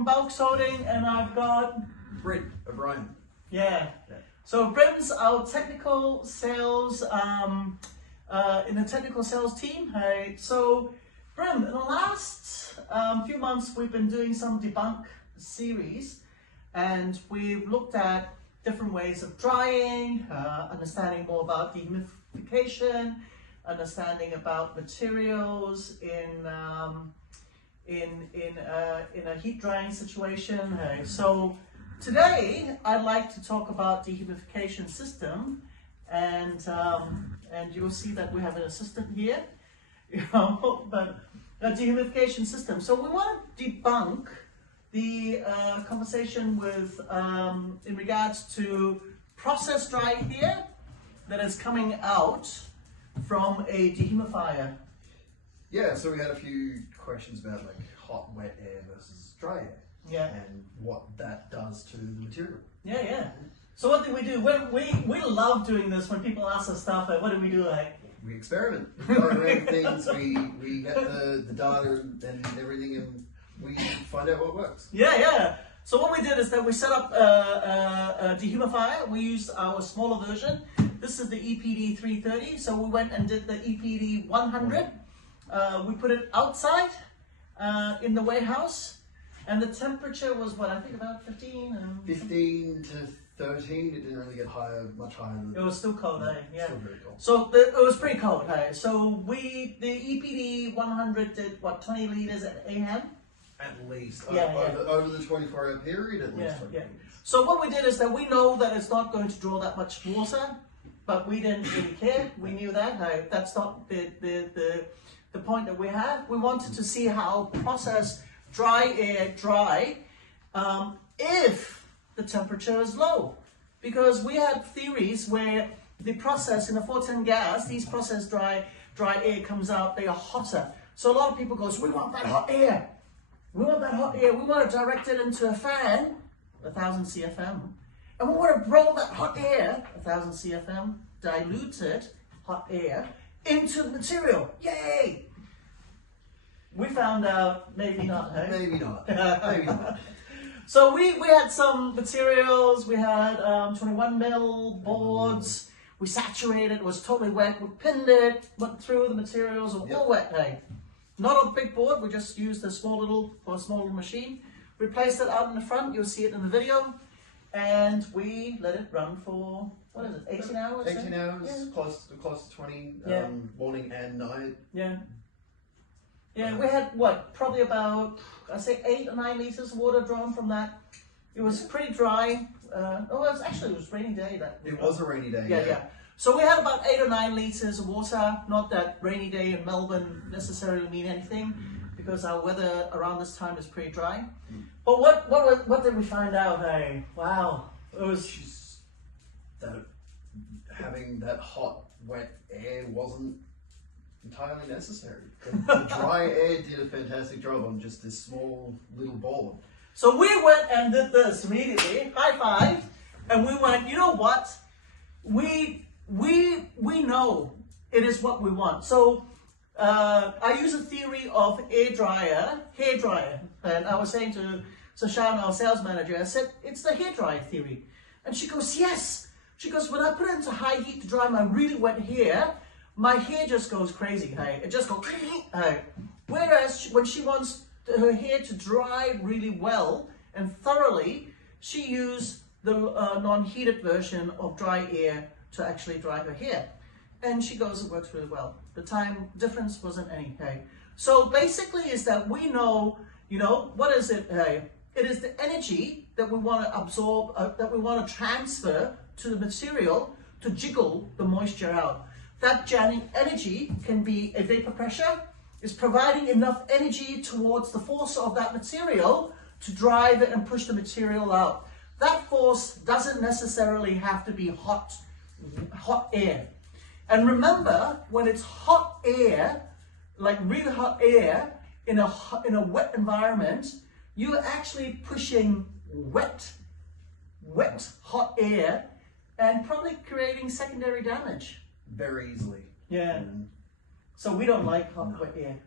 from Bulk Sorting, and I've got Bryn, O'Brien. Yeah. So Bryn's our technical sales in the technical sales team. Hey, so Bryn, in the last few months, we've been doing some debunk series, and we've looked at different ways of drying, understanding more about dehumidification, understanding about materials in a heat drying situation. Hey, so today I'd like to talk about dehumidification system, and you'll see that we have an assistant here, but a dehumidification system. So we want to debunk the conversation with in regards to process dry here that is coming out from a dehumidifier. Yeah, so we had a few questions about like hot, wet air versus dry air. Yeah. And what that does to the material. Yeah, yeah. So what do? We love doing this when people ask us stuff. Like, what do we do? Like, we experiment. We play around things. We get the data and everything, and we find out what works. Yeah, yeah. So what we did is that we set up a dehumidifier. We used our smaller version. This is the EPD 330. So we went and did the EPD 100. We put it outside in the warehouse. And the temperature was what, I think about 15? 15 to 13, it didn't really get higher, much higher than it was still cold, eh? Yeah. Still very cold. So it was pretty cold, eh? So the EPD 100 did what, 20 litres at AM? At least. Yeah, over the 24-hour period, at least 20 litres. So what we did is that we know that it's not going to draw that much water, but we didn't really care. We knew that. That's not the point that we had. We wanted to see how process dry air dry if the temperature is low, because we had theories where the process in a 410 gas, these process dry air comes out, they are hotter. So a lot of people goes, we want that hot air. We want that hot air. We want to direct it into a fan, 1000 CFM, and we want to blow that hot air, 1000 CFM, diluted hot air into the material. Yay! We found out maybe not, hey? Maybe not. Maybe not. So we had some materials. We had 21 mil boards. We saturated. It was totally wet. We pinned it. Went through the materials. All wet, hey? Not a big board. We just used a small little machine. We placed it out in the front. You'll see it in the video. And we let it run for, what is it? 18 hours? 18 hours. Yeah. Close to 20. Morning and night. Yeah. Yeah, we had what, probably about, I'd say 8 or 9 litres of water drawn from that. It was pretty dry. It was rainy day. It was a rainy day. Yeah. So we had about 8 or 9 litres of water. Not that rainy day in Melbourne necessarily mean anything, because our weather around this time is pretty dry. But what did we find out? Hey, wow, it was that having that hot, wet air wasn't entirely necessary. The dry air did a fantastic job on just this small little board. So we went and did this immediately, high five, and we went, you know what? We know it is what we want. So I use a theory of hair dryer, and I was saying to Sashan, our sales manager, I said, it's the hair dryer theory. And she goes, yes. She goes, when I put it into high heat to dry my really wet hair, my hair just goes crazy, hey. It just goes, hey. Whereas when she wants her hair to dry really well and thoroughly, she used the non-heated version of dry air to actually dry her hair. And she goes, it works really well. The time difference wasn't any, hey. So basically is that we know, what is it, hey? It is the energy that we want to absorb, that we want to transfer to the material to jiggle the moisture out. That jamming energy can be a vapor pressure, is providing enough energy towards the force of that material to drive it and push the material out. That force doesn't necessarily have to be hot air. And remember, when it's hot air, like really hot air, in a wet environment, you're actually pushing wet hot air and probably creating secondary damage. Very easily. Yeah. So we don't like hot, wet air.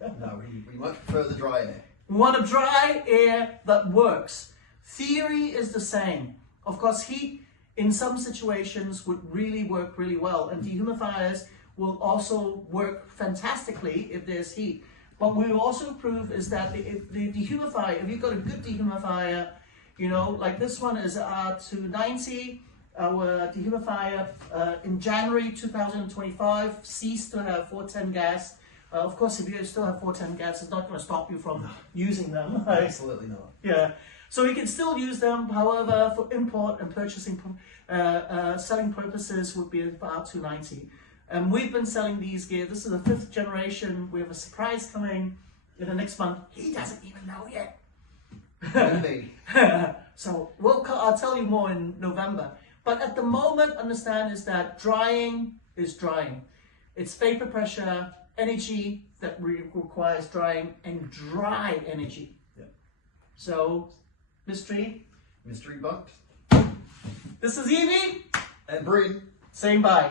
No, we much prefer the dry air. We want a dry air that works. Theory is the same. Of course, heat in some situations would really work really well, and dehumidifiers will also work fantastically if there's heat. But we will also prove is that the dehumidifier, if you've got a good dehumidifier, you know, like this one is R290, our dehumidifier in January 2025 ceased to have 410 gas. Of course, if you still have 410 gas, it's not going to stop you from using them. Right? Absolutely not. Yeah. So you can still use them. However, for import and purchasing, selling purposes would be about 290. And we've been selling these gear. This is the 5th generation. We have a surprise coming in the next month. He doesn't even know yet. Maybe. So I'll tell you more in November. But at the moment, understand is that drying is drying. It's vapor pressure, energy that requires drying, and dry energy. Yeah. So, mystery bucked. This is Ivi And Bryn. saying bye.